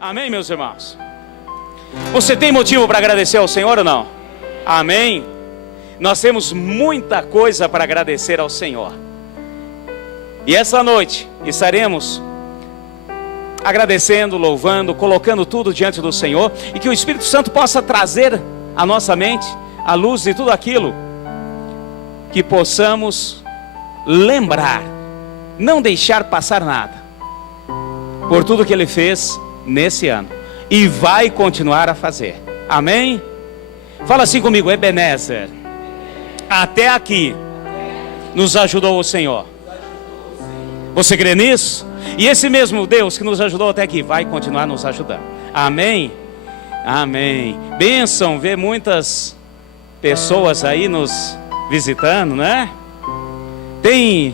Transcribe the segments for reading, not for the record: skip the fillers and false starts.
Amém, meus irmãos? Você tem motivo para agradecer ao Senhor ou não? Amém? Nós temos muita coisa para agradecer ao Senhor. E essa noite estaremos agradecendo, louvando, colocando tudo diante do Senhor, e que o Espírito Santo possa trazer à nossa mente a luz de tudo aquilo que possamos lembrar, não deixar passar nada, por tudo que Ele fez nesse ano e vai continuar a fazer. Amém? Fala assim comigo: Ebenezer, até aqui nos ajudou o Senhor. Você crê nisso? E esse mesmo Deus que nos ajudou até aqui vai continuar nos ajudando. Amém? Amém. Bênção ver muitas pessoas aí nos visitando, né? Tem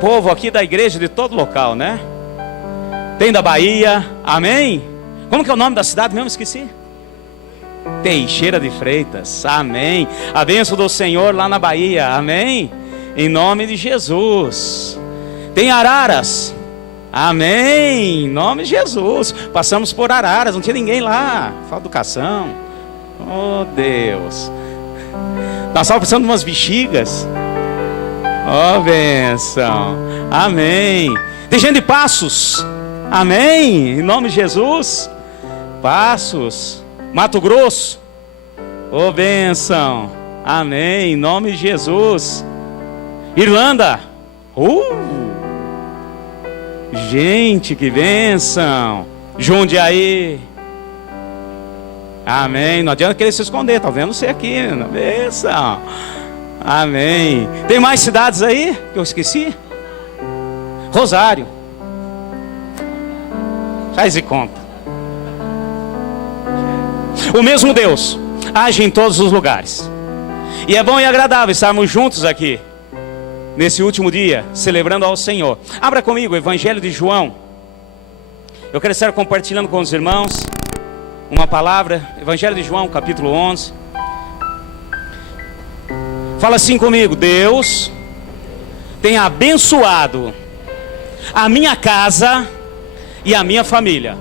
povo aqui da igreja de todo local, né? Tem da Bahia. Amém? Como que é o nome da cidade mesmo? Esqueci. Teixeira de Freitas. Amém. A bênção do Senhor lá na Bahia. Amém? Em nome de Jesus. Tem Araras. Amém, em nome de Jesus. Passamos por Araras, não tinha ninguém lá. Falta educação. Oh Deus. Nós estávamos precisando de umas bexigas. Oh bênção. Amém. Tem gente de Passos. Amém, em nome de Jesus. Passos, Mato Grosso. Oh bênção. Amém, em nome de Jesus. Irlanda. Gente, que bênção. Jundiaí. Amém. Não adianta querer se esconder, tá vendo você aqui, na bênção. Amém. Tem mais cidades aí que eu esqueci? Rosário. Faz de conta. O mesmo Deus age em todos os lugares. E é bom e agradável estarmos juntos aqui nesse último dia, celebrando ao Senhor. Abra comigo o Evangelho de João. Eu quero estar compartilhando com os irmãos uma palavra. Evangelho de João, capítulo 11. Fala assim comigo: Deus tem abençoado a minha casa e a minha família.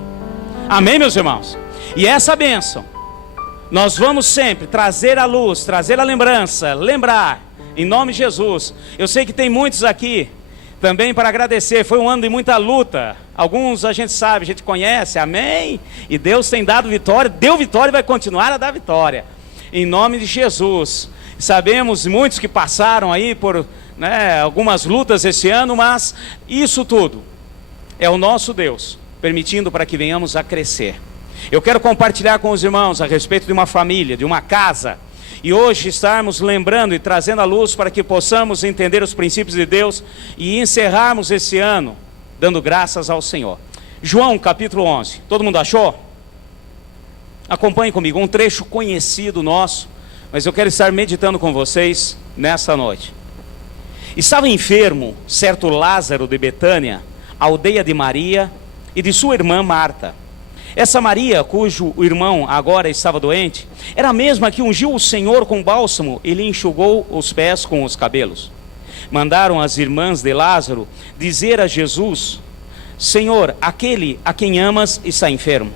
Amém, meus irmãos? E essa bênção nós vamos sempre trazer à luz, trazer a lembrança, lembrar, em nome de Jesus. Eu sei que tem muitos aqui também para agradecer. Foi um ano de muita luta. Alguns a gente sabe, a gente conhece. Amém? E Deus tem dado vitória. Deu vitória e vai continuar a dar vitória. Em nome de Jesus. Sabemos muitos que passaram aí por algumas lutas esse ano. Mas isso tudo é o nosso Deus permitindo para que venhamos a crescer. Eu quero compartilhar com os irmãos a respeito de uma família, de uma casa. E hoje estarmos lembrando e trazendo a luz para que possamos entender os princípios de Deus e encerrarmos esse ano dando graças ao Senhor. João capítulo 11, todo mundo achou? Acompanhe comigo, um trecho conhecido nosso, mas eu quero estar meditando com vocês nessa noite. Estava enfermo certo Lázaro de Betânia, aldeia de Maria e de sua irmã Marta. Essa Maria, cujo irmão agora estava doente, era a mesma que ungiu o Senhor com bálsamo e lhe enxugou os pés com os cabelos. Mandaram as irmãs de Lázaro dizer a Jesus: Senhor, aquele a quem amas está enfermo.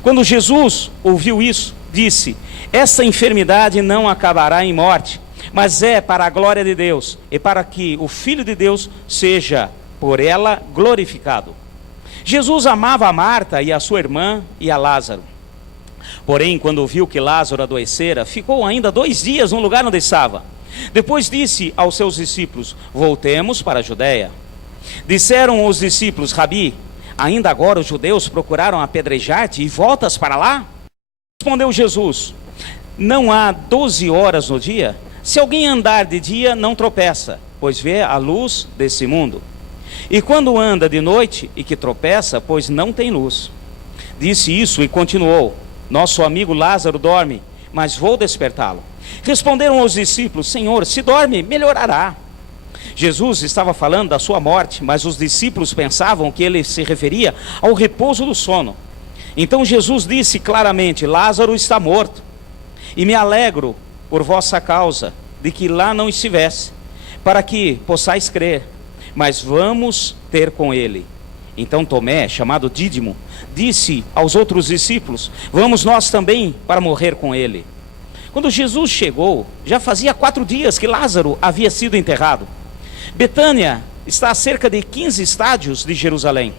Quando Jesus ouviu isso, disse: essa enfermidade não acabará em morte, mas é para a glória de Deus e para que o Filho de Deus seja por ela glorificado. Jesus amava a Marta e a sua irmã e a Lázaro. Porém, quando ouviu que Lázaro adoecera, ficou ainda 2 dias no lugar onde estava. Depois disse aos seus discípulos: voltemos para a Judeia. Disseram os discípulos: Rabi, ainda agora os judeus procuraram apedrejar-te e voltas para lá? Respondeu Jesus: não há 12 horas no dia? Se alguém andar de dia, não tropeça, pois vê a luz desse mundo. E quando anda de noite e que tropeça, pois não tem luz. Disse isso e continuou: nosso amigo Lázaro dorme, mas vou despertá-lo. Responderam os discípulos: Senhor, se dorme, melhorará. Jesus estava falando da sua morte, mas os discípulos pensavam que ele se referia ao repouso do sono. Então Jesus disse claramente: Lázaro está morto, e me alegro por vossa causa de que lá não estivesse, para que possais crer. Mas vamos ter com ele. Então Tomé, chamado Dídimo, disse aos outros discípulos: vamos nós também para morrer com ele. Quando Jesus chegou, já fazia 4 dias que Lázaro havia sido enterrado. Betânia está a cerca de 15 estádios de Jerusalém.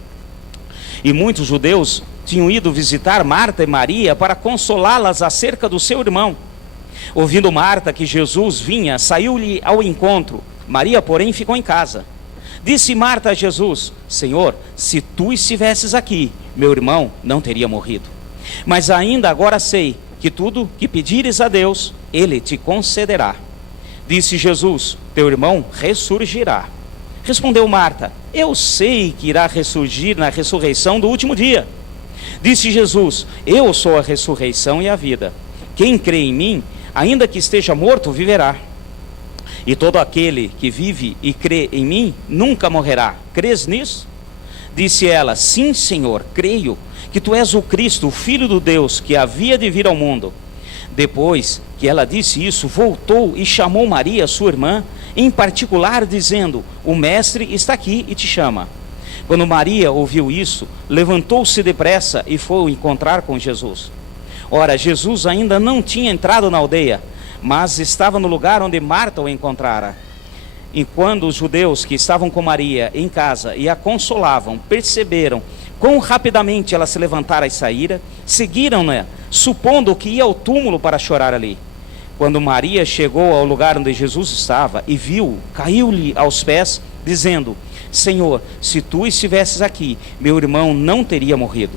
E muitos judeus tinham ido visitar Marta e Maria para consolá-las acerca do seu irmão. Ouvindo Marta que Jesus vinha, saiu-lhe ao encontro. Maria, porém, ficou em casa. Disse Marta a Jesus: Senhor, se tu estivesses aqui, meu irmão não teria morrido. Mas ainda agora sei que tudo que pedires a Deus, Ele te concederá. Disse Jesus: teu irmão ressurgirá. Respondeu Marta: eu sei que irá ressurgir na ressurreição do último dia. Disse Jesus: eu sou a ressurreição e a vida. Quem crê em mim, ainda que esteja morto, viverá. E todo aquele que vive e crê em mim, nunca morrerá. Crês nisso? Disse ela: sim, Senhor, creio que tu és o Cristo, o Filho do Deus, que havia de vir ao mundo. Depois que ela disse isso, voltou e chamou Maria, sua irmã, em particular, dizendo: o mestre está aqui e te chama. Quando Maria ouviu isso, levantou-se depressa e foi encontrar com Jesus. Ora, Jesus ainda não tinha entrado na aldeia, mas estava no lugar onde Marta o encontrara. E quando os judeus que estavam com Maria em casa e a consolavam perceberam quão rapidamente ela se levantara e saíra, seguiram-na, supondo que ia ao túmulo para chorar ali. Quando Maria chegou ao lugar onde Jesus estava e viu, caiu-lhe aos pés, dizendo: Senhor, se tu estivesses aqui, meu irmão não teria morrido.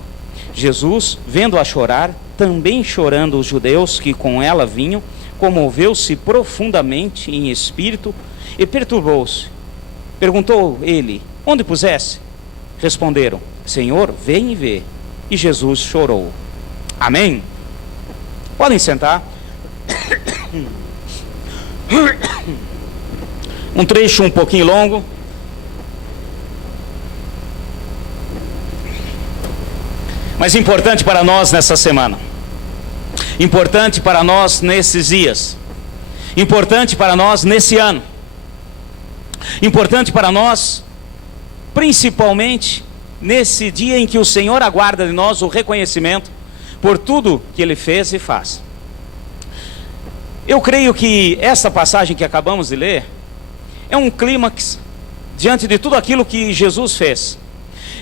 Jesus, vendo-a chorar, também chorando os judeus que com ela vinham, comoveu-se profundamente em espírito e perturbou-se. Perguntou ele: onde puseste? Responderam: Senhor, vem e vê. E Jesus chorou. Amém? Podem sentar. Um trecho um pouquinho longo. Mas importante para nós nessa semana. Importante para nós nesses dias. Importante para nós nesse ano. Importante para nós, principalmente nesse dia em que o Senhor aguarda de nós o reconhecimento por tudo que Ele fez e faz. Eu creio que essa passagem que acabamos de ler é um clímax diante de tudo aquilo que Jesus fez.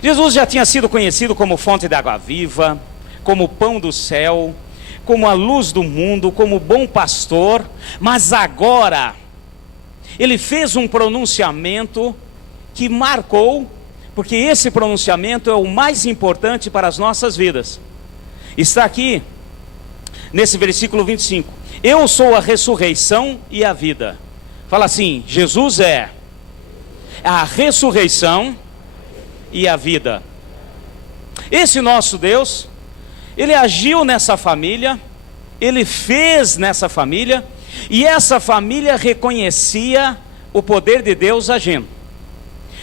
Jesus já tinha sido conhecido como fonte de água viva, como pão do céu, como a luz do mundo, como bom pastor, mas agora Ele fez um pronunciamento que marcou, porque esse pronunciamento é o mais importante para as nossas vidas. Está aqui, nesse versículo 25. Eu sou a ressurreição e a vida. Fala assim: Jesus é a ressurreição e a vida. Esse nosso Deus, Ele agiu nessa família, Ele fez nessa família, e essa família reconhecia o poder de Deus agindo.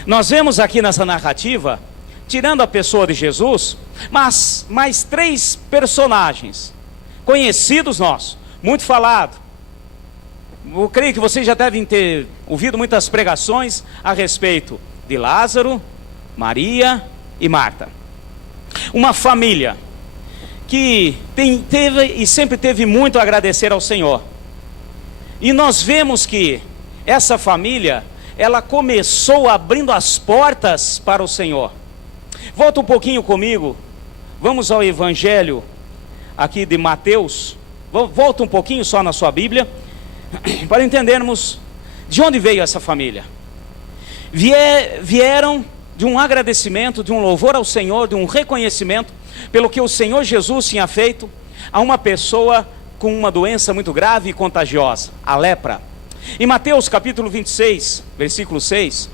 Nós vemos aqui nessa narrativa, tirando a pessoa de Jesus, mas mais 3 personagens conhecidos nossos, muito falado. Eu creio que vocês já devem ter ouvido muitas pregações a respeito de Lázaro, Maria e Marta. Uma família que teve e sempre teve muito a agradecer ao Senhor. E nós vemos que essa família, ela começou abrindo as portas para o Senhor. Volta um pouquinho comigo, vamos ao Evangelho aqui de Mateus. Volta um pouquinho só na sua Bíblia, para entendermos de onde veio essa família. Vieram de um agradecimento, de um louvor ao Senhor, de um reconhecimento pelo que o Senhor Jesus tinha feito a uma pessoa com uma doença muito grave e contagiosa, a lepra. Em Mateus capítulo 26, versículo 6,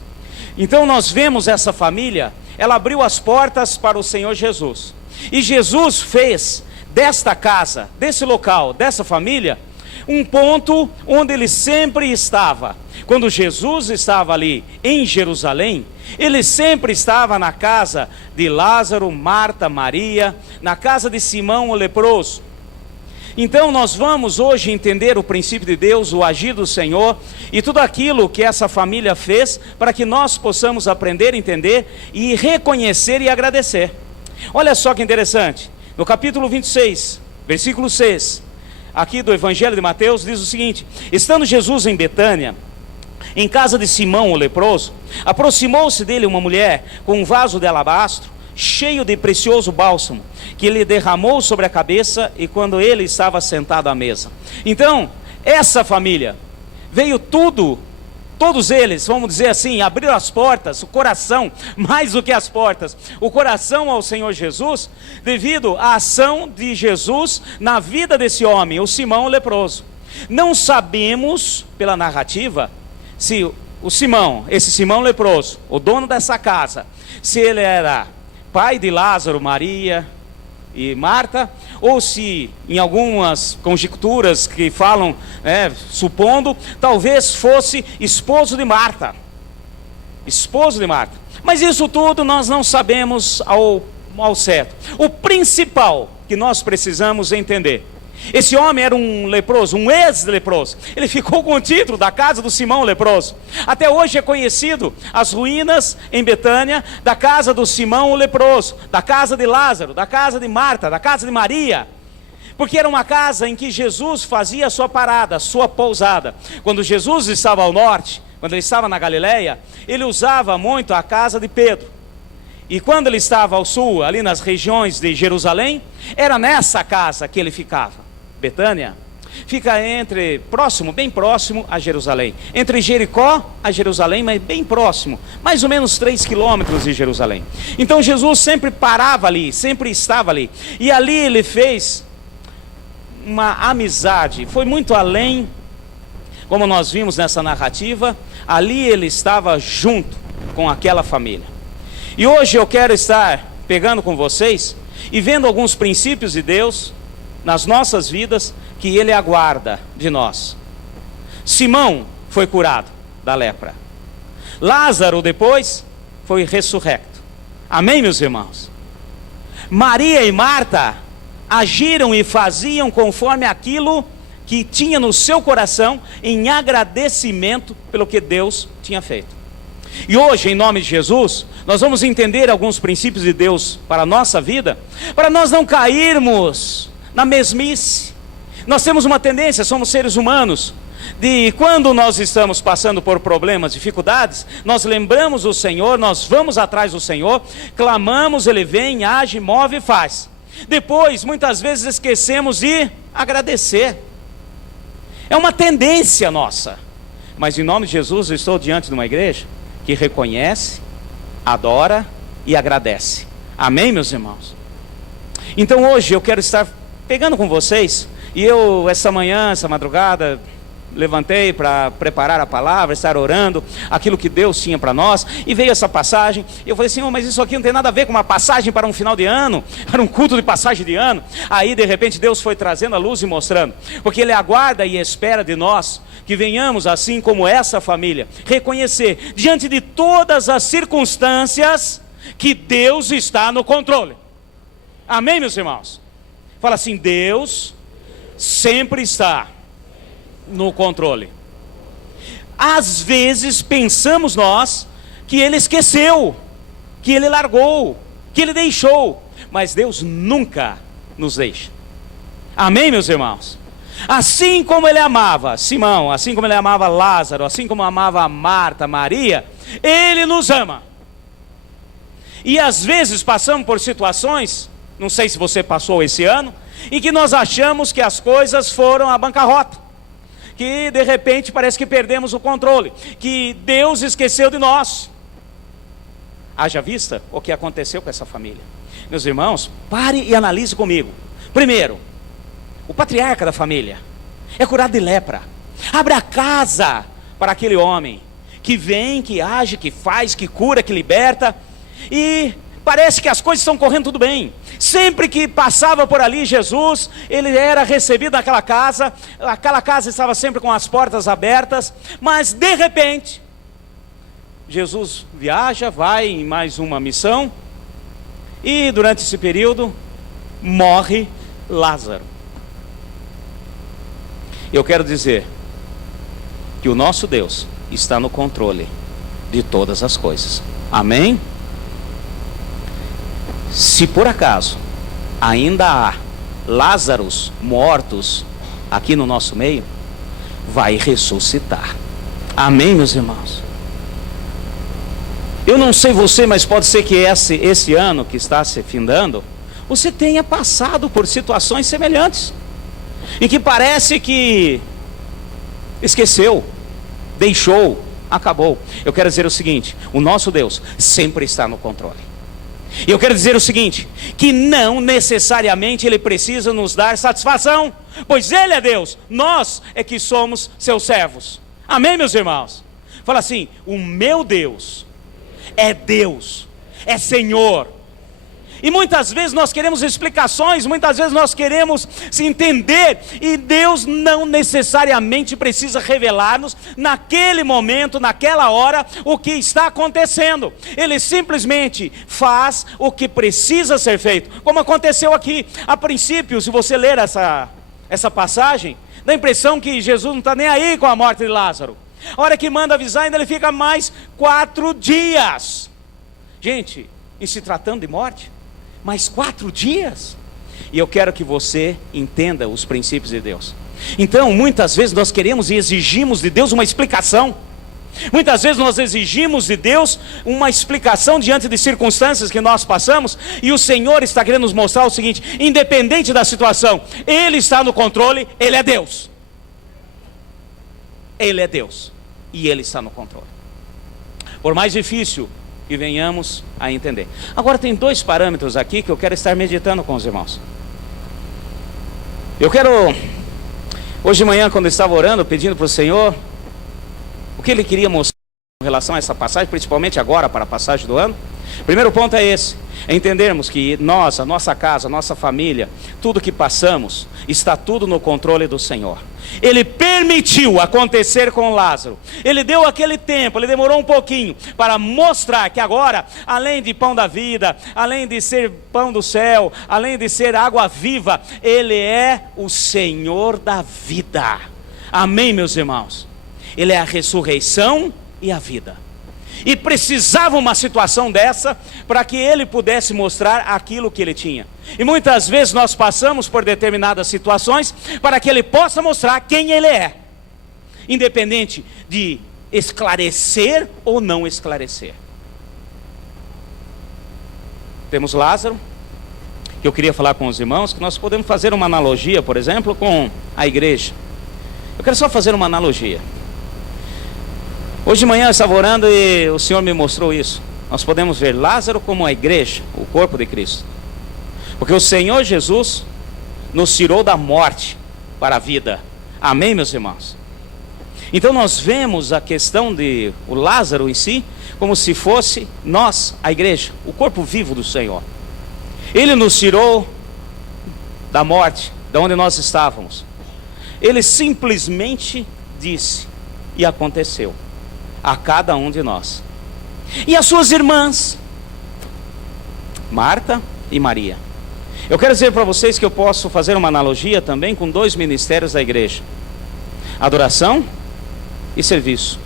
então nós vemos essa família, ela abriu as portas para o Senhor Jesus. E Jesus fez desta casa, desse local, dessa família, um ponto onde Ele sempre estava. Quando Jesus estava ali em Jerusalém, Ele sempre estava na casa de Lázaro, Marta, Maria, na casa de Simão o leproso. Então nós vamos hoje entender o princípio de Deus, o agir do Senhor e tudo aquilo que essa família fez para que nós possamos aprender, entender e reconhecer e agradecer. Olha só que interessante, no capítulo 26, versículo 6, aqui do Evangelho de Mateus, diz o seguinte: estando Jesus em Betânia, em casa de Simão o leproso, aproximou-se dele uma mulher com um vaso de alabastro, cheio de precioso bálsamo, que ele derramou sobre a cabeça e quando ele estava sentado à mesa. Então, essa família, veio todos eles, vamos dizer assim, abriram as portas, o coração, mais do que as portas, o coração ao Senhor Jesus, devido à ação de Jesus na vida desse homem, o Simão o leproso. Não sabemos, pela narrativa, se o Simão, esse Simão leproso, o dono dessa casa, se ele era pai de Lázaro, Maria e Marta, ou se em algumas conjecturas que falam, supondo, talvez fosse esposo de Marta. Esposo de Marta. Mas isso tudo nós não sabemos ao certo. O principal que nós precisamos entender: esse homem era um leproso, um ex-leproso. Ele ficou com o título da casa do Simão leproso. Até hoje é conhecido as ruínas em Betânia da casa do Simão o leproso, da casa de Lázaro, da casa de Marta, da casa de Maria, porque era uma casa em que Jesus fazia a sua parada, a sua pousada. Quando Jesus estava ao norte, quando ele estava na Galileia, ele usava muito a casa de Pedro. E quando ele estava ao sul, ali nas regiões de Jerusalém, era nessa casa que ele ficava. Betânia fica bem próximo a Jerusalém, entre Jericó a Jerusalém, mas bem próximo, mais ou menos 3 quilômetros de Jerusalém. Então Jesus sempre parava ali, sempre estava ali, e ali ele fez uma amizade, foi muito além, como nós vimos nessa narrativa, ali ele estava junto com aquela família. E hoje eu quero estar pegando com vocês e vendo alguns princípios de Deus nas nossas vidas que ele aguarda de nós. Simão foi curado da lepra. Lázaro depois foi ressurrecto. Amém, meus irmãos? Maria e Marta agiram e faziam conforme aquilo que tinha no seu coração em agradecimento pelo que Deus tinha feito. E hoje, em nome de Jesus, nós vamos entender alguns princípios de Deus para a nossa vida, para nós não cairmos na mesmice. Nós temos uma tendência, somos seres humanos, de quando nós estamos passando por problemas, dificuldades, nós lembramos o Senhor, nós vamos atrás do Senhor, clamamos, Ele vem, age, move e faz. Depois, muitas vezes esquecemos de agradecer. É uma tendência nossa. Mas em nome de Jesus, eu estou diante de uma igreja que reconhece, adora e agradece. Amém, meus irmãos? Então hoje eu quero estar pegando com vocês, e eu essa madrugada, levantei para preparar a palavra, estar orando, aquilo que Deus tinha para nós, e veio essa passagem, e eu falei assim, mas isso aqui não tem nada a ver com uma passagem para um final de ano, para um culto de passagem de ano. Aí de repente Deus foi trazendo a luz e mostrando, porque Ele aguarda e espera de nós, que venhamos assim como essa família, reconhecer, diante de todas as circunstâncias, que Deus está no controle. Amém, meus irmãos? Fala assim, Deus sempre está no controle. Às vezes pensamos nós que Ele esqueceu, que Ele largou, que Ele deixou, mas Deus nunca nos deixa. Amém, meus irmãos? Assim como Ele amava Simão, assim como Ele amava Lázaro, assim como amava Marta, Maria, Ele nos ama. E às vezes passamos por situações, não sei se você passou esse ano, em que nós achamos que as coisas foram à bancarrota, que de repente parece que perdemos o controle, que Deus esqueceu de nós. Haja vista o que aconteceu com essa família. Meus irmãos, pare e analise comigo. Primeiro, o patriarca da família é curado de lepra. Abre a casa para aquele homem que vem, que age, que faz, que cura, que liberta, e parece que as coisas estão correndo tudo bem. Sempre que passava por ali Jesus, ele era recebido naquela casa, aquela casa estava sempre com as portas abertas, mas de repente, Jesus viaja, vai em mais uma missão, e durante esse período, morre Lázaro. Eu quero dizer que o nosso Deus está no controle de todas as coisas. Amém? Se por acaso ainda há Lázaros mortos aqui no nosso meio, vai ressuscitar. Amém, meus irmãos? Eu não sei você, mas pode ser que esse ano que está se findando, você tenha passado por situações semelhantes, em que parece que esqueceu, deixou, acabou. Eu quero dizer o seguinte: o nosso Deus sempre está no controle. E eu quero dizer o seguinte, que não necessariamente Ele precisa nos dar satisfação, pois Ele é Deus, nós é que somos seus servos. Amém, meus irmãos? Fala assim: o meu Deus é Senhor. E muitas vezes nós queremos explicações, muitas vezes nós queremos se entender, e Deus não necessariamente precisa revelar-nos naquele momento, naquela hora, o que está acontecendo. Ele simplesmente faz o que precisa ser feito, como aconteceu aqui. A princípio, se você ler essa passagem, dá a impressão que Jesus não está nem aí com a morte de Lázaro. A hora que manda avisar, ainda ele fica mais 4 dias. Gente, em se tratando de morte, mais 4 dias. E eu quero que você entenda os princípios de Deus. Então, muitas vezes nós queremos e exigimos de Deus uma explicação. Muitas vezes nós exigimos de Deus uma explicação diante de circunstâncias que nós passamos, e o Senhor está querendo nos mostrar o seguinte: independente da situação, Ele está no controle, Ele é Deus. Ele é Deus, e Ele está no controle. Por mais difícil que venhamos a entender. Agora tem 2 parâmetros aqui que eu quero estar meditando com os irmãos. Eu quero, hoje de manhã, quando eu estava orando, pedindo para o Senhor o que Ele queria mostrar em relação a essa passagem, principalmente agora para a passagem do ano. Primeiro ponto é esse: é entendermos que nós, a nossa casa, a nossa família, tudo que passamos, está tudo no controle do Senhor. Ele permitiu acontecer com Lázaro, Ele deu aquele tempo, Ele demorou um pouquinho para mostrar que agora, além de pão da vida, além de ser pão do céu, além de ser água viva, Ele é o Senhor da vida. Amém, meus irmãos? Ele é a ressurreição e a vida. E precisava uma situação dessa para que Ele pudesse mostrar aquilo que Ele tinha. E muitas vezes nós passamos por determinadas situações para que Ele possa mostrar quem Ele é, independente de esclarecer ou não esclarecer. Temos Lázaro, que eu queria falar com os irmãos, que nós podemos fazer uma analogia, por exemplo, com a igreja. Eu quero só fazer uma analogia. Hoje de manhã eu estava orando e o Senhor me mostrou isso. Nós podemos ver Lázaro como a igreja, o corpo de Cristo. Porque o Senhor Jesus nos tirou da morte para a vida. Amém, meus irmãos? Então nós vemos a questão de o Lázaro em si como se fosse nós, a igreja, o corpo vivo do Senhor. Ele nos tirou da morte, da onde nós estávamos. Ele simplesmente disse, e aconteceu a cada um de nós. E as suas irmãs, Marta e Maria. Eu quero dizer para vocês que eu posso fazer uma analogia também com 2 ministérios da igreja: adoração e serviço.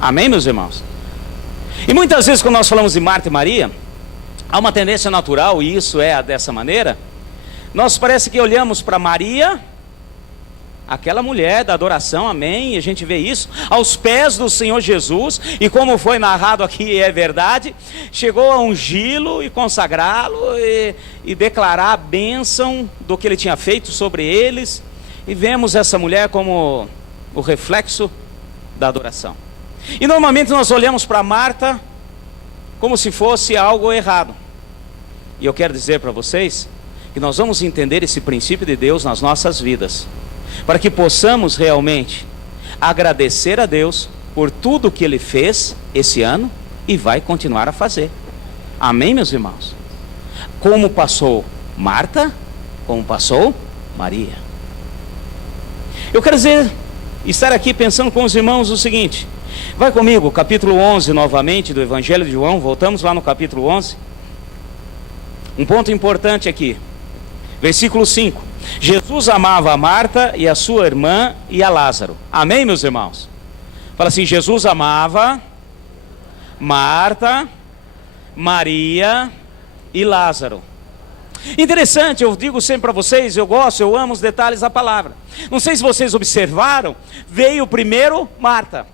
Amém, meus irmãos? E muitas vezes quando nós falamos de Marta e Maria, há uma tendência natural, e isso é dessa maneira, nós parece que olhamos para Maria, aquela mulher da adoração, amém, e a gente vê isso aos pés do Senhor Jesus, e como foi narrado aqui, é verdade, chegou a ungí-lo e consagrá-lo e declarar a bênção do que ele tinha feito sobre eles, e vemos essa mulher como o reflexo da adoração. E normalmente nós olhamos para Marta como se fosse algo errado, e eu quero dizer para vocês que nós vamos entender esse princípio de Deus nas nossas vidas, para que possamos realmente agradecer a Deus por tudo que Ele fez esse ano e vai continuar a fazer. Amém, meus irmãos? Como passou Marta, como passou Maria. Eu quero dizer, estar aqui pensando com os irmãos o seguinte: vai comigo, capítulo 11 novamente do Evangelho de João, voltamos lá no capítulo 11. Um ponto importante aqui, versículo 5. Jesus amava a Marta e a sua irmã e a Lázaro. Amém, meus irmãos? Fala assim: Jesus amava Marta, Maria e Lázaro. Interessante, eu digo sempre para vocês, eu amo os detalhes da palavra. Não sei se vocês observaram, veio primeiro Marta,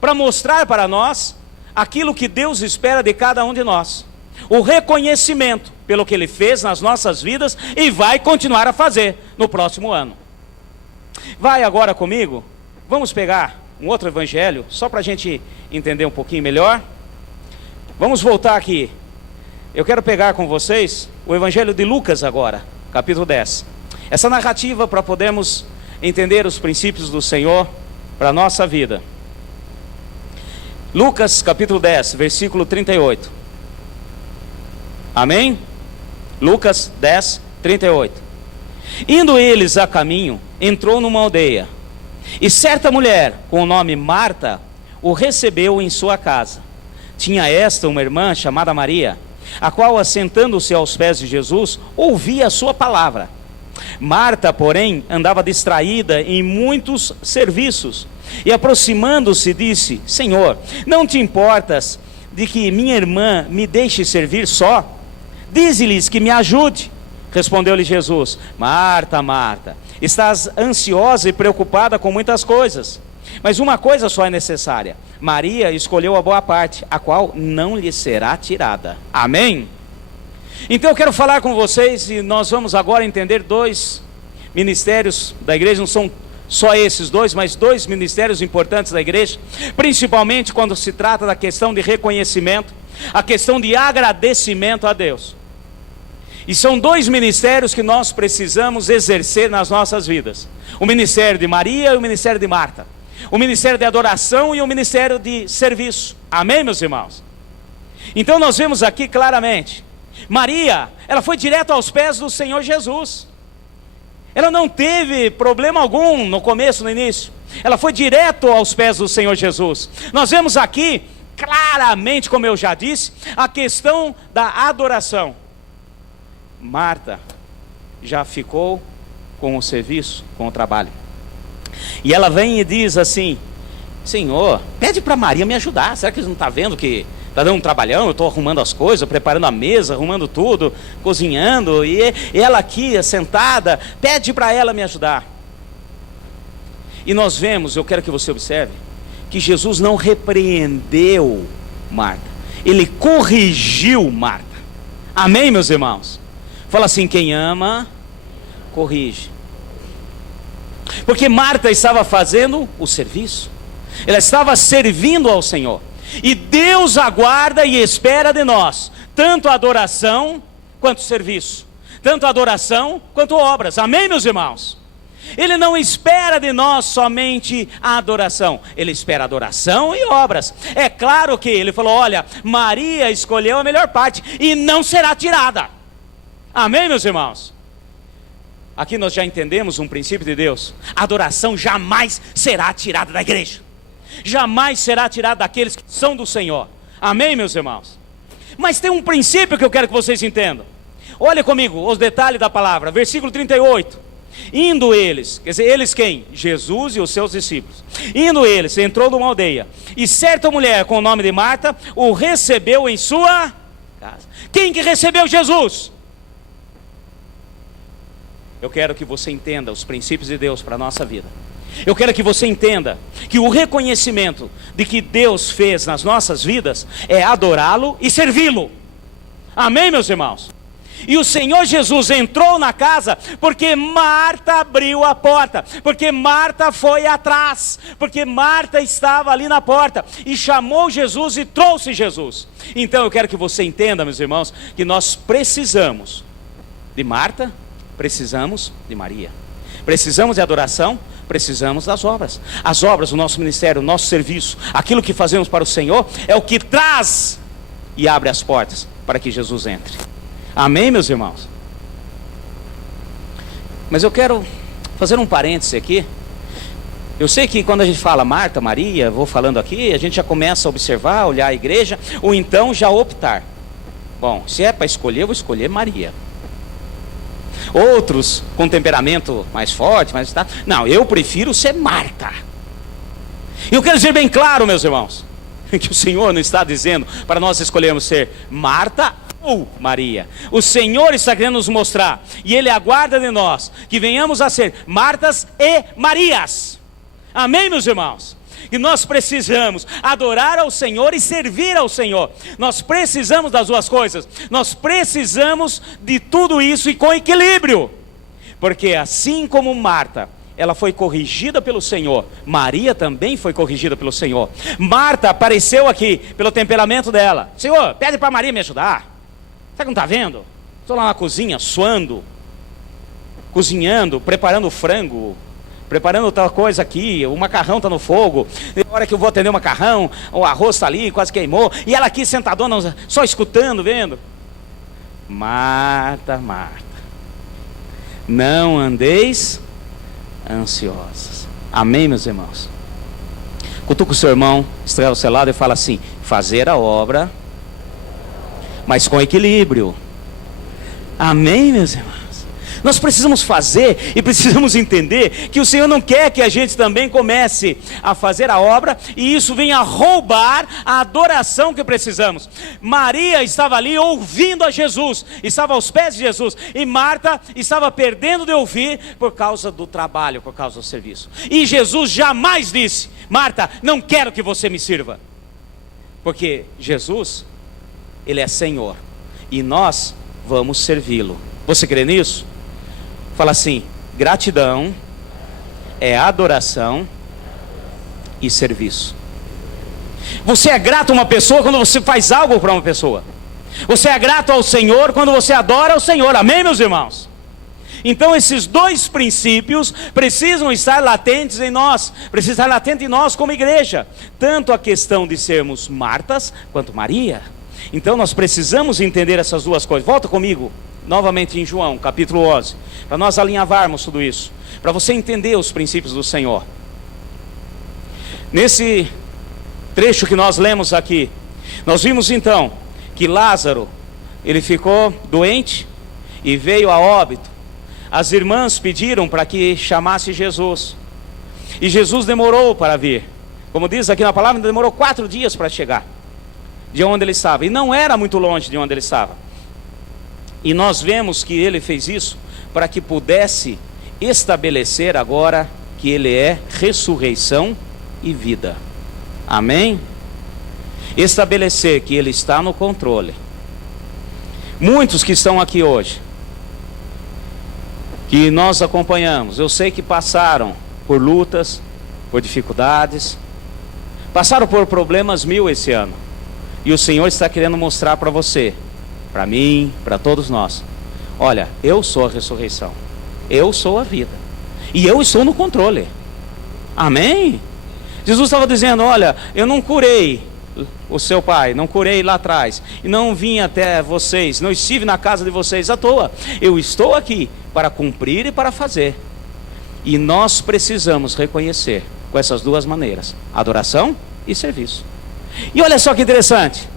para mostrar para nós aquilo que Deus espera de cada um de nós. O reconhecimento pelo que Ele fez nas nossas vidas e vai continuar a fazer no próximo ano. Vai agora comigo, vamos pegar um outro evangelho, só para a gente entender um pouquinho melhor. Vamos voltar aqui. Eu quero pegar com vocês o evangelho de Lucas agora, capítulo 10. Essa narrativa para podermos entender os princípios do Senhor para a nossa vida. Lucas capítulo 10, versículo 38. Amém? Lucas 10, 38. Indo eles a caminho, entrou numa aldeia, e certa mulher, com o nome Marta, o recebeu em sua casa. Tinha esta uma irmã chamada Maria, a qual, assentando-se aos pés de Jesus, ouvia a sua palavra. Marta, porém, andava distraída em muitos serviços, e aproximando-se disse: Senhor, não te importas de que minha irmã me deixe servir só? Dize-lhes que me ajude. Respondeu-lhe Jesus: Marta, Marta, estás ansiosa e preocupada com muitas coisas, mas uma coisa só é necessária. Maria escolheu a boa parte, a qual não lhe será tirada. Amém? Então eu quero falar com vocês, e nós vamos agora entender dois ministérios da igreja. Não são só esses dois, mas dois ministérios importantes da igreja, principalmente quando se trata da questão de reconhecimento, a questão de agradecimento a Deus. E são dois ministérios que nós precisamos exercer nas nossas vidas: o ministério de Maria e o ministério de Marta, o ministério de adoração e o ministério de serviço. Amém, meus irmãos? Então nós vemos aqui claramente, Maria, ela foi direto aos pés do Senhor Jesus. Ela não teve problema algum no começo, no início. Ela foi direto aos pés do Senhor Jesus. Nós vemos aqui claramente, como eu já disse, a questão da adoração. Marta já ficou com o serviço, com o trabalho. E ela vem e diz assim: Senhor, pede para Maria me ajudar. Será que eles não estão vendo que está dando um trabalhão? Eu estou arrumando as coisas, preparando a mesa, arrumando tudo, cozinhando, e ela aqui sentada, pede para ela me ajudar. E nós vemos, eu quero que você observe, que Jesus não repreendeu Marta, Ele corrigiu Marta. Amém, meus irmãos? Fala assim: quem ama, corrige. Porque Marta estava fazendo o serviço, ela estava servindo ao Senhor. E Deus aguarda e espera de nós tanto adoração quanto serviço, tanto adoração quanto obras. Amém, meus irmãos? Ele não espera de nós somente a adoração, Ele espera adoração e obras. É claro que Ele falou: olha, Maria escolheu a melhor parte e não será tirada. Amém, meus irmãos? Aqui nós já entendemos um princípio de Deus: a adoração jamais será tirada da igreja, jamais será tirada daqueles que são do Senhor. Amém, meus irmãos? Mas tem um princípio que eu quero que vocês entendam. Olha comigo os detalhes da palavra, versículo 38. Indo eles, quer dizer, eles quem? Jesus e os seus discípulos. Indo eles, entrou numa aldeia, e certa mulher com o nome de Marta o recebeu em sua casa. Quem que recebeu Jesus? Eu quero que você entenda os princípios de Deus para a nossa vida. Eu quero que você entenda que o reconhecimento de que Deus fez nas nossas vidas é adorá-lo e servi-lo. Amém, meus irmãos? E o Senhor Jesus entrou na casa porque Marta abriu a porta, porque Marta foi atrás, porque Marta estava ali na porta e chamou Jesus e trouxe Jesus. Então eu quero que você entenda, meus irmãos, que nós precisamos de Marta, precisamos de Maria, precisamos de adoração, precisamos das obras. As obras, o nosso ministério, o nosso serviço, aquilo que fazemos para o Senhor é o que traz e abre as portas para que Jesus entre. Amém, meus irmãos? Mas eu quero fazer um parêntese aqui. Eu sei que quando a gente fala Marta, Maria, vou falando aqui, a gente já começa a observar, olhar a igreja, ou então já optar. Bom, se é para escolher, eu vou escolher Maria. outros com temperamento mais forte, mais tá. Não, eu prefiro ser Marta. E eu quero dizer bem claro, meus irmãos, que o Senhor não está dizendo para nós escolhermos ser Marta ou Maria. O Senhor está querendo nos mostrar, e Ele aguarda de nós, que venhamos a ser Martas e Marias. Amém, meus irmãos? E nós precisamos adorar ao Senhor e servir ao Senhor. Nós precisamos das duas coisas. Nós precisamos de tudo isso e com equilíbrio. Porque assim como Marta, ela foi corrigida pelo Senhor, Maria também foi corrigida pelo Senhor. Marta apareceu aqui pelo temperamento dela. Senhor, pede para Maria me ajudar. Você não está vendo? Estou lá na cozinha, suando, cozinhando, preparando frango, preparando tal coisa aqui, o macarrão está no fogo. Na hora que eu vou atender o macarrão, o arroz está ali, quase queimou. E ela aqui sentadona, só escutando, vendo. Marta, Marta, não andeis ansiosos. Amém, meus irmãos? Cutuca o seu irmão, estrela o seu lado e fala assim: fazer a obra, mas com equilíbrio. Amém, meus irmãos? Nós precisamos fazer e precisamos entender que o Senhor não quer que a gente também comece a fazer a obra e isso venha roubar a adoração que precisamos. Maria estava ali ouvindo a Jesus, estava aos pés de Jesus, e Marta estava perdendo de ouvir por causa do trabalho, por causa do serviço. E Jesus jamais disse: Marta, não quero que você me sirva, porque Jesus, Ele é Senhor e nós vamos servi-lo. Você crê nisso? Fala assim: gratidão é adoração e serviço. Você é grato a uma pessoa quando você faz algo para uma pessoa. Você é grato ao Senhor quando você adora ao Senhor. Amém, meus irmãos? Então esses dois princípios precisam estar latentes em nós. Precisa estar latente em nós como igreja. Tanto a questão de sermos Martas quanto Maria. Então nós precisamos entender essas duas coisas. Volta comigo novamente em João, capítulo 11, para nós alinhavarmos tudo isso, para você entender os princípios do Senhor. Nesse trecho que nós lemos aqui, nós vimos então que Lázaro, ele ficou doente e veio a óbito. As irmãs pediram para que chamasse Jesus, e Jesus demorou para vir. Como diz aqui na palavra, demorou 4 dias para chegar de onde ele estava, e não era muito longe de onde ele estava. E nós vemos que ele fez isso para que pudesse estabelecer agora que ele é ressurreição e vida. Amém? Estabelecer que ele está no controle. Muitos que estão aqui hoje, que nós acompanhamos, eu sei que passaram por lutas, por dificuldades, passaram por problemas 1000 esse ano. E o Senhor está querendo mostrar para você, para mim, para todos nós: olha, eu sou a ressurreição, eu sou a vida, e eu estou no controle. Amém? Jesus estava dizendo: olha, eu não curei o seu pai, não curei lá atrás, e não vim até vocês, não estive na casa de vocês à toa. Eu estou aqui para cumprir e para fazer. E nós precisamos reconhecer com essas duas maneiras: adoração e serviço. E olha só que interessante,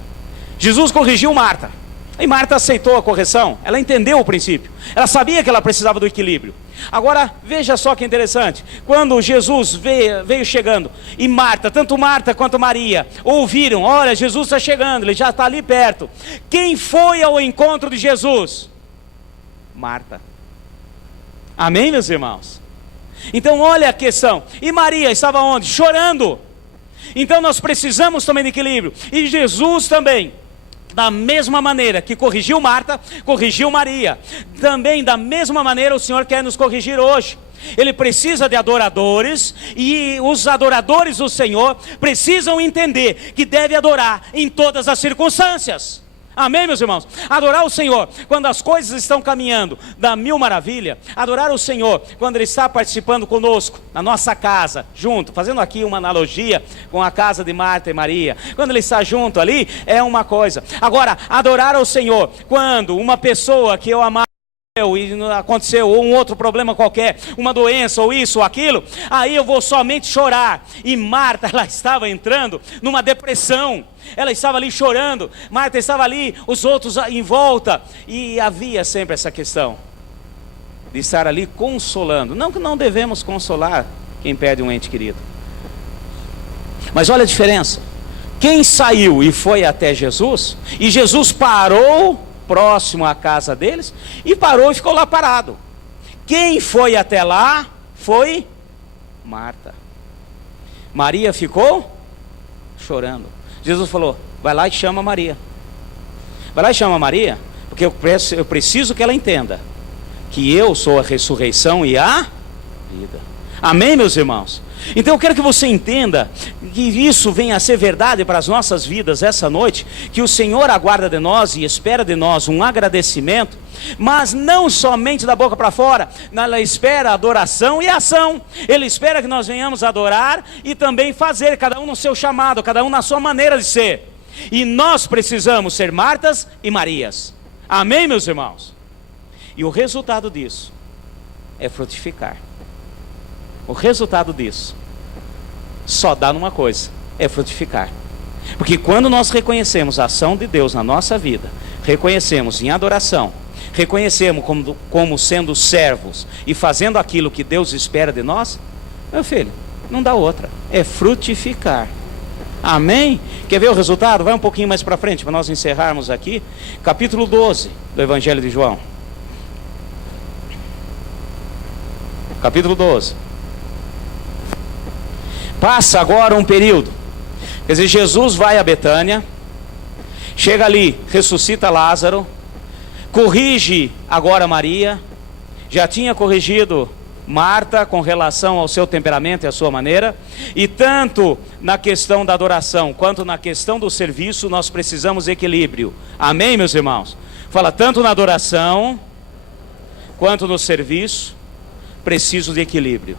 Jesus corrigiu Marta, e Marta aceitou a correção. Ela entendeu o princípio, ela sabia que ela precisava do equilíbrio. Agora veja só que interessante, quando Jesus veio chegando, e Marta, tanto Marta quanto Maria ouviram: olha, Jesus está chegando, ele já está ali perto. Quem foi ao encontro de Jesus? Marta. Amém, meus irmãos? Então olha a questão. E Maria estava onde? Chorando. Então nós precisamos também de equilíbrio. E Jesus também, da mesma maneira que corrigiu Marta, corrigiu Maria, também da mesma maneira o Senhor quer nos corrigir hoje. Ele precisa de adoradores, e os adoradores do Senhor precisam entender que deve adorar em todas as circunstâncias. Amém, meus irmãos? Adorar o Senhor quando as coisas estão caminhando da mil maravilha. Adorar o Senhor quando Ele está participando conosco, na nossa casa, junto, fazendo aqui uma analogia com a casa de Marta e Maria. Quando Ele está junto ali, é uma coisa. Agora, adorar ao Senhor quando uma pessoa que eu amava e aconteceu, ou um outro problema qualquer, uma doença, ou isso, ou aquilo, aí eu vou somente chorar. E Marta, ela estava entrando numa depressão, ela estava ali chorando, Marta estava ali, os outros em volta, e havia sempre essa questão: de estar ali consolando. Não que não devemos consolar quem perde um ente querido. Mas olha a diferença. Quem saiu e foi até Jesus, e Jesus parou próximo à casa deles, e parou e ficou lá parado. Quem foi até lá foi Marta. Maria ficou chorando. Jesus falou: vai lá e chama Maria. Vai lá e chama Maria, porque eu preciso que ela entenda que eu sou a ressurreição e a vida. Amém, meus irmãos? Então eu quero que você entenda que isso venha a ser verdade para as nossas vidas essa noite, que o Senhor aguarda de nós e espera de nós um agradecimento, mas não somente da boca para fora. Ele espera adoração e ação. Ele espera que nós venhamos adorar e também fazer, cada um no seu chamado, cada um na sua maneira de ser. E nós precisamos ser Martas e Marias. Amém, meus irmãos? E o resultado disso é frutificar. O resultado disso só dá numa coisa: é frutificar. Porque quando nós reconhecemos a ação de Deus na nossa vida, reconhecemos em adoração, reconhecemos como sendo servos e fazendo aquilo que Deus espera de nós, meu filho, não dá outra, é frutificar. Amém? Quer ver o resultado? Vai um pouquinho mais para frente para nós encerrarmos aqui. Capítulo 12 do Evangelho de João. Capítulo 12. Passa agora um período. Quer dizer, Jesus vai a Betânia, chega ali, ressuscita Lázaro, corrige agora Maria. Já tinha corrigido Marta com relação ao seu temperamento e à sua maneira. E tanto na questão da adoração quanto na questão do serviço, nós precisamos de equilíbrio. Amém, meus irmãos? Fala, tanto na adoração quanto no serviço, preciso de equilíbrio.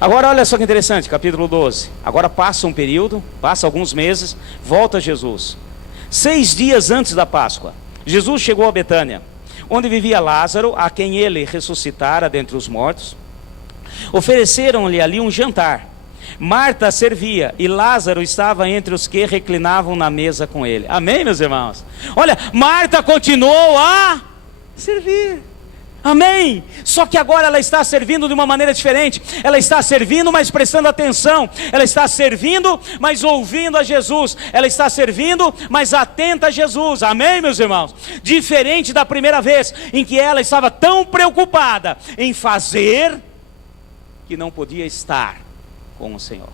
Agora olha só que interessante, capítulo 12. Agora passa um período, passa alguns meses, volta Jesus. 6 dias antes da Páscoa, Jesus chegou a Betânia, onde vivia Lázaro, a quem ele ressuscitara dentre os mortos. Ofereceram-lhe ali um jantar. Marta servia e Lázaro estava entre os que reclinavam na mesa com ele. Amém, meus irmãos? Olha, Marta continuou a servir. Amém? Só que agora ela está servindo de uma maneira diferente. Ela está servindo, mas prestando atenção. Ela está servindo, mas ouvindo a Jesus. Ela está servindo, mas atenta a Jesus. Amém, meus irmãos? Diferente da primeira vez, em que ela estava tão preocupada em fazer, que não podia estar com o Senhor.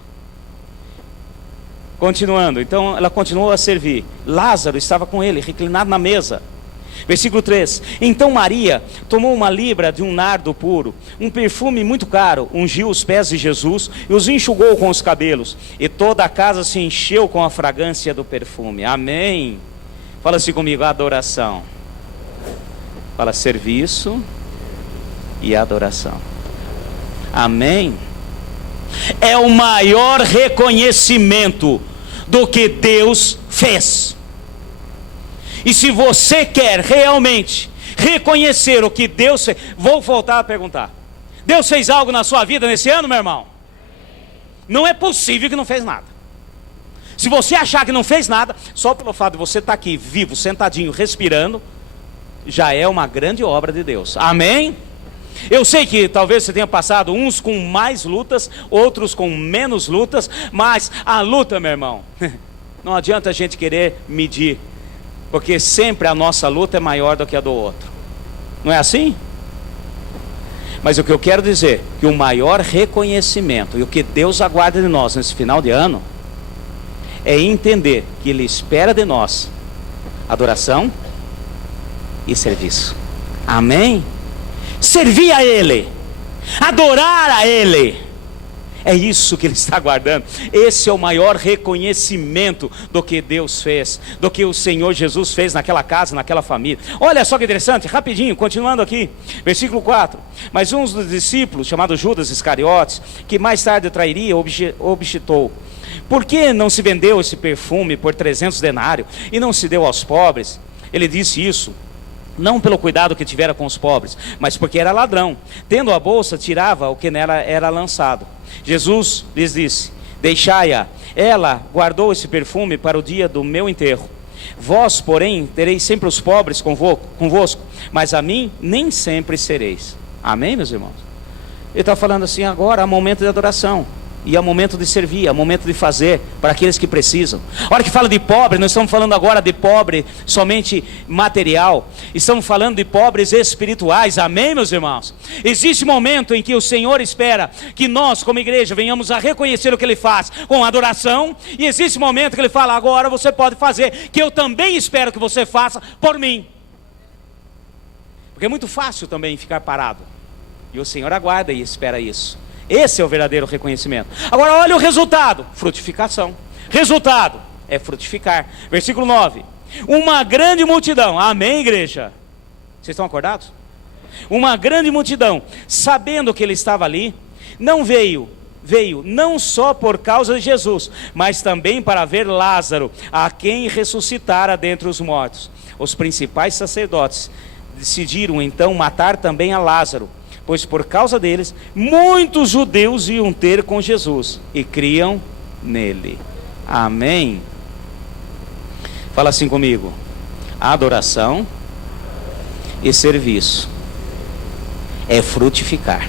Continuando, então ela continuou a servir. Lázaro estava com ele, reclinado na mesa. Versículo 3: então Maria tomou uma libra de um nardo puro, um perfume muito caro, ungiu os pés de Jesus e os enxugou com os cabelos, e toda a casa se encheu com a fragrância do perfume. Amém? Fala assim comigo: adoração. Fala serviço e adoração. Amém? É o maior reconhecimento do que Deus fez. E se você quer realmente reconhecer o que Deus fez, vou voltar a perguntar: Deus fez algo na sua vida nesse ano, meu irmão? Não é possível que não fez nada. Se você achar que não fez nada, só pelo fato de você estar aqui vivo, sentadinho, respirando, já é uma grande obra de Deus. Amém? Eu sei que talvez você tenha passado uns com mais lutas, outros com menos lutas, mas a luta, meu irmão, não adianta a gente querer medir, porque sempre a nossa luta é maior do que a do outro. Não é assim? Mas o que eu quero dizer, que o maior reconhecimento e o que Deus aguarda de nós nesse final de ano, é entender que Ele espera de nós adoração e serviço. Amém? Servir a Ele, adorar a Ele, é isso que Ele está aguardando. Esse é o maior reconhecimento do que Deus fez, do que o Senhor Jesus fez naquela casa, naquela família. Olha só que interessante, rapidinho, continuando aqui, versículo 4. Mas um dos discípulos, chamado Judas Iscariotes, que mais tarde trairia, objetou: por que não se vendeu esse perfume por 300 denários e não se deu aos pobres? Ele disse isso não pelo cuidado que tivera com os pobres, mas porque era ladrão. Tendo a bolsa, tirava o que nela era lançado. Jesus lhes disse: deixai-a, ela guardou esse perfume para o dia do meu enterro. Vós, porém, tereis sempre os pobres convosco, mas a mim nem sempre sereis. Amém, meus irmãos? Ele está falando assim, agora há momento de adoração, e há momento de servir, há momento de fazer para aqueles que precisam. A hora que fala de pobre, não estamos falando agora de pobre somente material, estamos falando de pobres espirituais. Amém, meus irmãos? Existe momento em que o Senhor espera que nós, como igreja, venhamos a reconhecer o que Ele faz com adoração, e existe momento que Ele fala, agora você pode fazer, que eu também espero que você faça por mim. Porque é muito fácil também ficar parado, e o Senhor aguarda e espera isso. Esse é o verdadeiro reconhecimento. Agora olha o resultado, frutificação. Resultado é frutificar. Versículo 9. Uma grande multidão, amém, igreja? Vocês estão acordados? Uma grande multidão, sabendo que ele estava ali, não veio não só por causa de Jesus, mas também para ver Lázaro, a quem ressuscitara dentre os mortos. Os principais sacerdotes decidiram então matar também a Lázaro, pois por causa deles, muitos judeus iam ter com Jesus, e criam nele. Amém? Fala assim comigo: adoração e serviço é frutificar,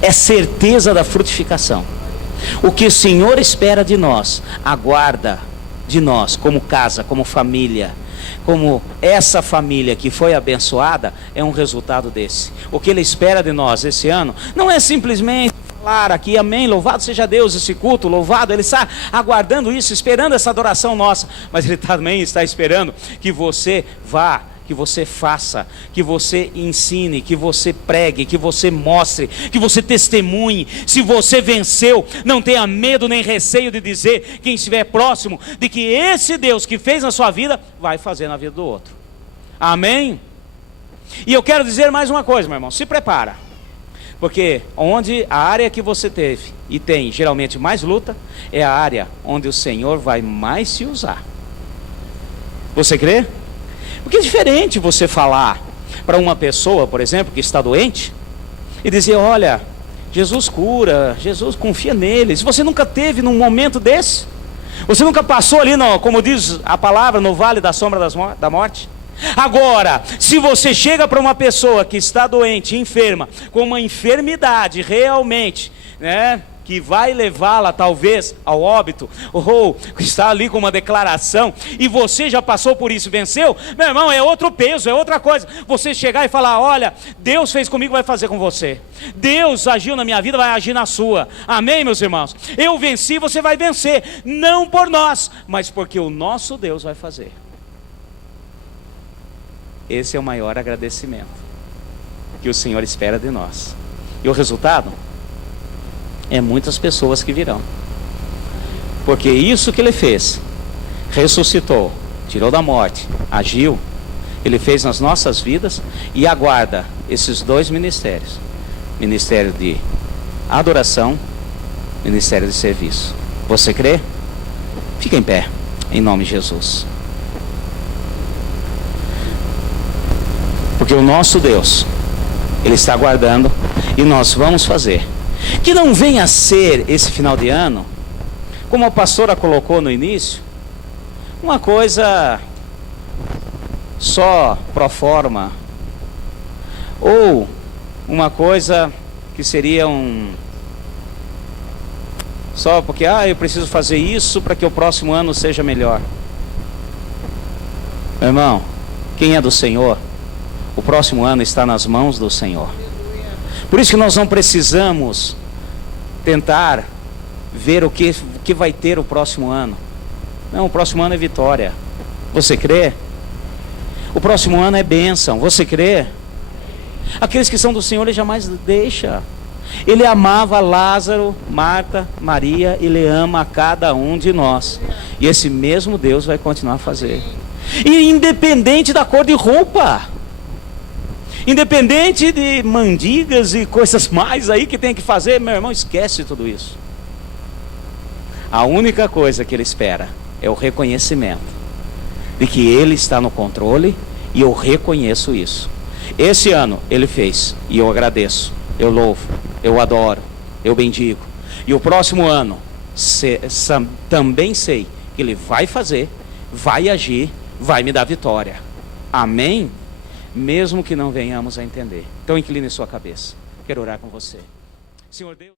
é certeza da frutificação. O que o Senhor espera de nós, aguarda de nós, como casa, como família, como essa família que foi abençoada, é um resultado desse. O que Ele espera de nós esse ano, não é simplesmente falar aqui, amém, louvado seja Deus, esse culto, louvado, Ele está aguardando isso, esperando essa adoração nossa, mas Ele também está esperando que você vá, que você faça, que você ensine, que você pregue, que você mostre, que você testemunhe. Se você venceu, não tenha medo nem receio de dizer, quem estiver próximo, de que esse Deus que fez na sua vida, vai fazer na vida do outro. Amém? E eu quero dizer mais uma coisa, meu irmão, se prepara, porque onde a área que você teve e tem geralmente mais luta, é a área onde o Senhor vai mais se usar. Você crê? Porque é diferente você falar para uma pessoa, por exemplo, que está doente, e dizer, olha, Jesus cura, Jesus confia nele. Se você nunca teve num momento desse, você nunca passou ali, como diz a palavra, no vale da sombra da morte. Agora, se você chega para uma pessoa que está doente, enferma, com uma enfermidade realmente, né, que vai levá-la talvez ao óbito, ou está ali com uma declaração, e você já passou por isso, venceu, meu irmão, é outro peso, é outra coisa. Você chegar e falar, olha, Deus fez comigo, vai fazer com você. Deus agiu na minha vida, vai agir na sua. Amém, meus irmãos? Eu venci, você vai vencer, não por nós, mas porque o nosso Deus vai fazer. Esse é o maior agradecimento que o Senhor espera de nós. E o resultado? É muitas pessoas que virão. Porque isso que Ele fez, ressuscitou, tirou da morte, agiu, Ele fez nas nossas vidas, e aguarda esses dois ministérios. Ministério de adoração, ministério de serviço. Você crê? Fica em pé, em nome de Jesus. Porque o nosso Deus, Ele está aguardando, e nós vamos fazer. Que não venha a ser esse final de ano, como a pastora colocou no início, uma coisa só pro forma, ou uma coisa que seria só porque eu preciso fazer isso para que o próximo ano seja melhor. Meu irmão, quem é do Senhor, o próximo ano está nas mãos do Senhor. Por isso que nós não precisamos tentar ver o que vai ter o próximo ano. Não, o próximo ano é vitória. Você crê? O próximo ano é bênção. Você crê? Aqueles que são do Senhor, Ele jamais deixa. Ele amava Lázaro, Marta, Maria, Ele ama a cada um de nós. E esse mesmo Deus vai continuar a fazer. E independente da cor de roupa, independente de mandigas e coisas mais aí que tem que fazer, meu irmão, esquece tudo isso. A única coisa que Ele espera é o reconhecimento de que Ele está no controle, e eu reconheço isso. Esse ano Ele fez, e eu agradeço, eu louvo, eu adoro, eu bendigo. E o próximo ano também sei que Ele vai fazer, vai agir, vai me dar vitória. Amém? mesmo que não venhamos a entender. Então incline sua cabeça. Quero orar com você. Senhor Deus.